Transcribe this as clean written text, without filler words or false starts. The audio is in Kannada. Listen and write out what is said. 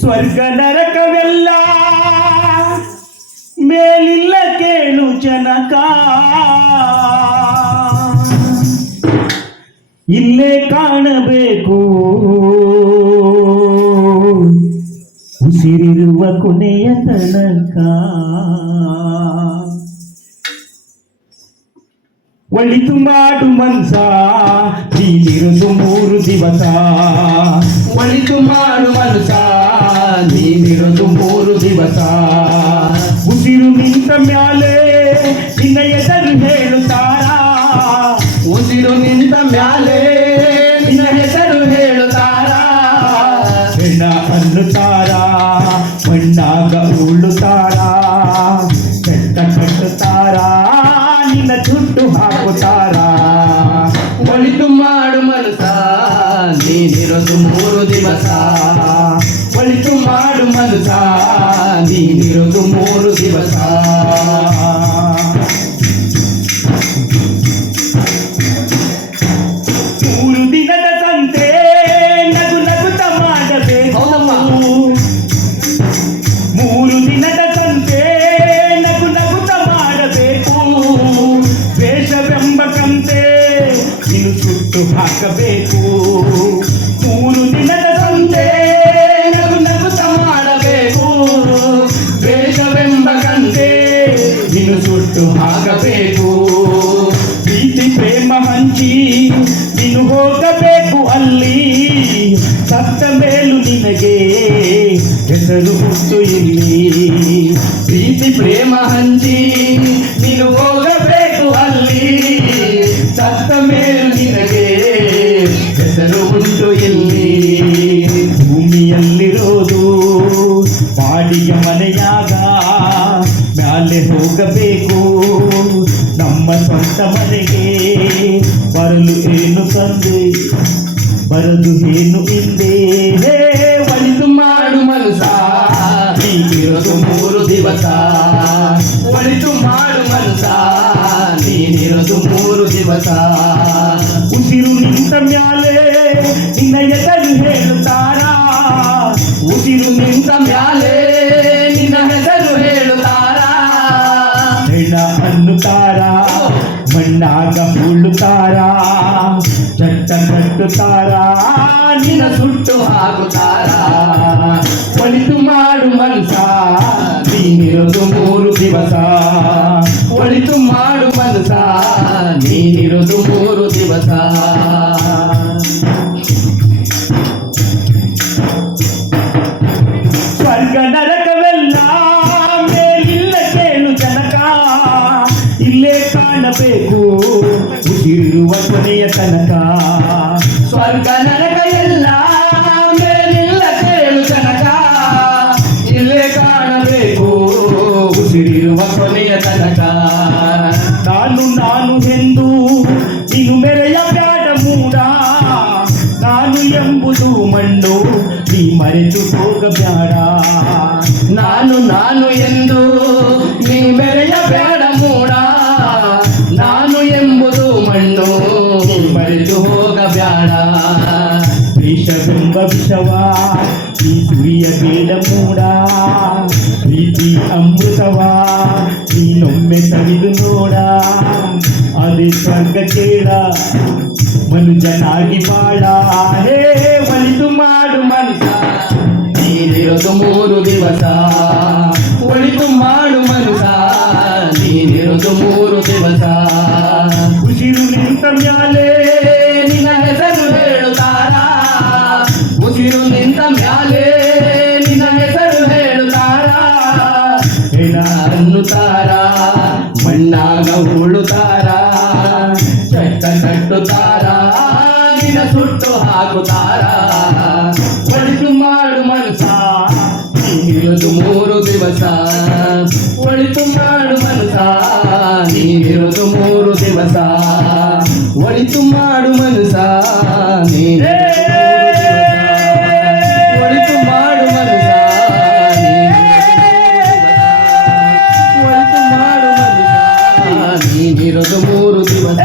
ಸ್ವರ್ಗ ನರಕವೆಲ್ಲ ಮೇಲಿಲ್ಲ ಕೇಳು ಜನಕ, ಇಲ್ಲೇ ಕಾಣಬೇಕು ಉಸಿರಿರುವ ಕೊನೆಯ ತನಕ. ಒಳಿತು ಮಾಡು ಮನ್ಸ ನೀನಿರೋದು 3 ದಿವಸ, ಒಳಿತು ಮಾಡು ಮನಸ ನೀನಿರೋದು 3 ದಿವಸ. ಉಸಿರು ನಿಂತ ಮ್ಯಾಲೆ ನಿನ್ನ ಹೆಸರು ಹೇಳುತ್ತಾರ, ಉಸಿರು ನಿಂತ ಮ್ಯಾಲೆ ನಿನ್ನ ಹೆಸರು ಹೇಳುತ್ತಾರ. ಹೆಣ ಅನ್ನುತ್ತಾರ ಮಣ್ಣಾಗ ಉಳ್ಳುತ್ತಾರ, ಕೆಟ್ಟ ಕಟ್ಟುತ್ತಾರ ನಿನ್ನ ಜುಟ್ಟು ಹಾಕುತ್ತಾರ. ಒಳಿತು ಮಾಡು ಮನಸ ನೀನಿರೋದು 3 ದಿವಸ, ಒಳಿತು ಮಾಡು ಮನಸ ನೀನಿರೋದು 3 ದಿವಸ. 3 ದಿನದ ಸಂತೆ ನಗು ನಗುತ್ತ ಮಾಡಬೇಕು, 3 ದಿನದ ಸಂತೆ ನಗು ನಗುತ್ತ ಮಾಡಬೇಕು. ದ್ವೇಷವೆಂಬ ಕಂತೆ ನೀನು ಸುಟ್ಟು ಹಾಕಬೇಕು. 3 ದಿನದ ಸಂತೆ ನಗು ನಗುತ್ತ ಮಾಡಬೇಕು, ದ್ವೇಷವೆಂಬ ಕಂತೆ ನೀನು ಸುಟ್ಟು ಹಾಕಬೇಕು. ಪ್ರೀತಿ ಪ್ರೇಮ ಹಂಚಿ ನೀನು ಹೋಗಬೇಕು ಅಲ್ಲಿ, ಸತ್ತ ಮೇಲೂ ನಿನಗೆ ಹೆಸರು ಹುಟ್ಟು ಇಲ್ಲಿ. ಪ್ರೀತಿ ಪ್ರೇಮ ಹಂಚಿ ನೀನು ಹೋಗಬೇಕು ಅಲ್ಲಿ, ಸತ್ತ ಮೇಲೂ ನಿನಗೆ ಹೆಸರು ಉಂಟು ಇಲ್ಲಿ. ಭೂಮಿಯಲ್ಲಿರೋದು ಬಾಡಿಗೆ ಮನೆಯಾಗ, ಮ್ಯಾಲೆ ಹೋಗಬೇಕು ನಮ್ಮ ಸ್ವಂತ ಮನೆಗೆ. ಬರಲು ಏನು ತಂದೆ ಬರದು ಏನು ಹಿಂದೆ. ಒಳಿತು ಮಾಡು ಮನಸ ನೀನಿರೋದು 3 ದಿವಸ, ಒಳಿತು ಮಾಡು ಮನಸ ನೀನಿರೋದು 3 ದಿವಸ. ಉಸಿರು ನಿಂತ ಮ್ಯಾಲೆ ನಿನ್ನ ಹೆಸರು ಹೇಳುತ್ತಾರ, ಉಸಿರು ನಿಂತ ಮ್ಯಾಲೆ ನಿನ್ನ ಹೆಸರು ಹೇಳುತ್ತಾರ. ಹೆಣ ಅನ್ನುತ್ತಾರ ಮಣ್ಣಾಗ ಉಳ್ಳುತ್ತಾರ, ಚಟ್ಟ ಕಟ್ಟುತ್ತಾರ ನಿನ್ನ ಸುಟ್ಟು ಹಾಕುತ್ತಾರ. ಒಳಿತು ಮಾಡು ಮನಸ ನೀನಿರೋದು 3 ದಿವಸ, ಒಳಿತು ಮಾಡು ಮನಸ ನೀನಿರೋದು 3 ದಿವಸ. ಸ್ವರ್ಗ ನರಕವೆಲ್ಲ ಮೇಲಿಲ್ಲ ಕೇಳು ಜನಕ, ಇಲ್ಲೇ ಕಾಣಬೇಕು ಉಸಿರಿರುವ ಕೊನೆಯ ತನಕ. ಸ್ವರ್ಗ ನರಕ ಎಲ್ಲ ಮೇಲಿಲ್ಲ ಕೇಳು ಜನಕ, ಇಲ್ಲೇ ಕಾಣಬೇಕು ಉಸಿರಿರುವ ಕೊನೆಯ ತನಕ. ನಾನು ನಾನು ಎಂದು ನೀನು ಮೆರೆಯ ಬ್ಯಾಡ ಮೂಡ, ನಾನು ಎಂಬುದು ಮಣ್ಣು ನೀ ಮರೆತು ಹೋಗಬ್ಯಾಡ. ನಾನು ನಾನು ಎಂದು ನೀ ಮೆರೆಯ ಬೇಡ ಮೂಡ, ನಾನು ಎಂಬುದು ಮಣ್ಣು ನೀ ಮರೆತು ಹೋಗಬ್ಯಾಡ. ದ್ವೇಷವೆಂಬ ವಿಷವ ನೀ ಸುರಿಯಬೇಡ ಮೂಡ, ಪ್ರೀತಿ ಅಮೃತವ ನೀನೊಮ್ಮೆ ಸವಿದು ನೋಡ. ಅದೇ ಸ್ವರ್ಗ ಕೇಳ ಮನುಜನಾಗಿ ಬಾಳ. ಹೇ ಒಳಿತು ಮಾಡು ಮನಸ ನೀನಿರೋದು 3 ದಿವಸ, ಒಳಿತು ಮಾಡು ಮನಸ ನೀನಿರೋದು 3 ದಿವಸ. ಉಸಿರು ನಿಂತ ಮ್ಯಾಲೆ ನಿನ್ನ ಹೆಸರು ಹೇಳುತ್ತಾರ, ಉಸಿರು ನಿಂತ ಮ್ಯಾಲೆ ನಿನ್ನ ಹೆಸರು ಹೇಳುತ್ತಾರ. ಹೆಣ ಅನ್ನುತ್ತಾರ ಮಣ್ಣಾಗ ಉಳುತ್ತಾರ, ಚಟ್ಟ ಕಟ್ಟುತ್ತಾರ ನಿನ್ನ ಸುಟ್ಟು ಹಾಕುತ್ತಾರ. ಒಳಿತು ಮಾಡು ಮನಸ ನೀನಿರೋದು 3 ದಿವಸ, ಒಳಿತು ಮಾಡು ಮನಸ ನೀನಿರೋದು 3 ದಿವಸ, ಒಳಿತು ಮಾಡು ಮನಸ ನೀನು ಒಳಿತು ಮಾಡು ಮನಸ ಒಳಿತು ಮಾಡು ಮನಸ ನೀನಿರೋದು 3 ದಿವಸ.